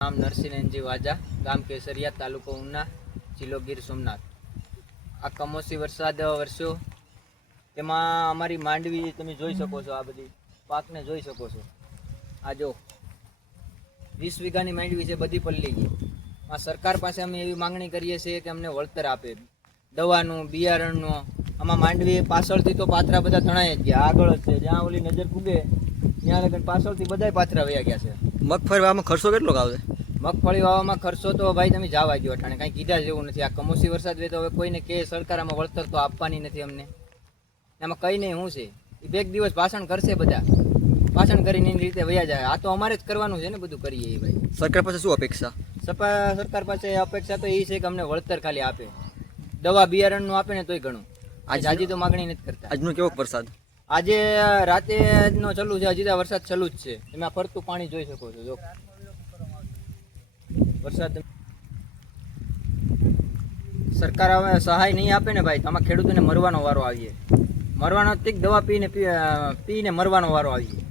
નામ નરસિંહજી વાજા, ગામ કેસરિયા, તાલુકો ઉના, જિલ્લો ગીર સોમનાથ। આ કમોસમી વરસાદ વરસ્યો તેમાં અમારી માંડવી તમે જોઈ શકો છો, આ બધી પાકને જોઈ શકો છો। આ જો 20 વીઘાની માંડવી છે, બધી પલળી ગઈ। આ સરકાર પાસે અમે એવી માંગણી કરીએ છીએ કે અમને વળતર આપે, દવાનું, બિયારણનું। આમાં માંડવી પાછળથી તો પાથરા બધા તણાઈ જ ગયા, આગળ જ છે, જ્યાં ઓલી નજર પૂગે ત્યાં લગન પાછળથી બધાય પાથરા વયા ગયા છે। મગફળી વાવવામાં ખર્ચો કેટલો આવશે? મગફળી વાવવામાં ખર્ચો તો ભાઈ તમે જવા દો, અટાણે કાંઈ કીધા જેવું નથી। આ કમોસમી વરસાદ વે તો હવે કોઈને કે સરકાર આમાં વળતર તો આપવાની નથી અમને, એમાં કંઈ નહીં। શું છે એ એક દિવસ ભાષણ કરશે, બધા ભાષણ કરીને એની રીતે વયા જાય। આ તો અમારે જ કરવાનું છે ને, બધું કરીએ એ ભાઈ। સરકાર પાસે શું અપેક્ષા? સરકાર પાસે અપેક્ષા તો એ છે કે અમને વળતર ખાલી આપે, દવા બિયારણનું આપે ને તોય ઘણું। હજી તો માગણી નથી કરતા। આજનો કેવો વરસાદ? આજે રાતે નો ચાલુ છે, હજી તો વરસાદ ચાલુ જ છે। એમાં ફરતું પાણી જોઈ શકો છો, જો વરસાદ। સરકાર હવે સહાય નહીં આપે ને ભાઈ, તો આમાં ખેડૂતોને મરવાનો વારો આવીએ, મરવાનો દવા પીને મરવાનો વારો આવીએ।